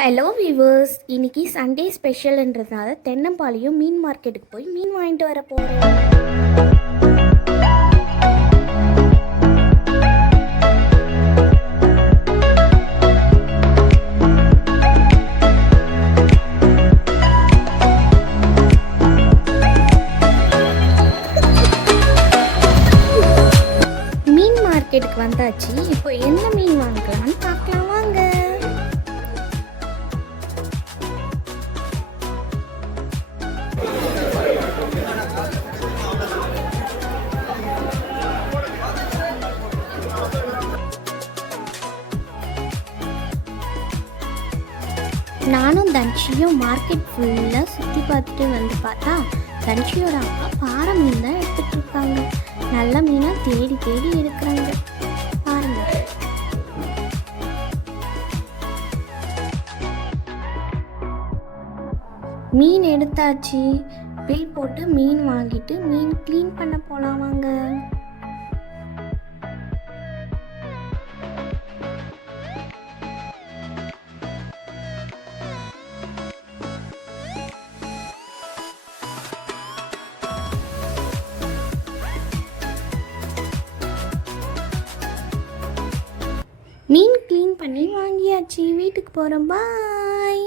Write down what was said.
Hello viewers, இன்னைக்கு Sunday ஸ்பெஷல்ன்றதுனால Thennampalayam மீன் மார்க்கெட்டுக்கு போய் மீன் வாங்கிட்டு வர போகிறோம். மீன் மார்க்கெட்டுக்கு வந்தாச்சு. இப்போ என்ன மீன் வாங்கலாம்னு பார்க்கலாம் வாங்க. நானும் தன்ஷியும் மார்க்கெட் ஃபுல்லாக சுற்றி பார்த்துட்டு வந்து பார்த்தா தன்ஷியோட அப்பா பாறை மீன் தான் எடுத்துகிட்டு இருக்காங்க. நல்ல மீனாக தேடி தேடி எடுக்கிறாங்க பாருங்க. மீன் எடுத்தாச்சு. பில் போட்டு மீன் வாங்கிட்டு மீன் க்ளீன் பண்ண போகலாம் வாங்க. மீன் க்ளீன் பண்ணி வாங்கியாச்சு. வீட்டுக்கு போகிறோம். பாய்.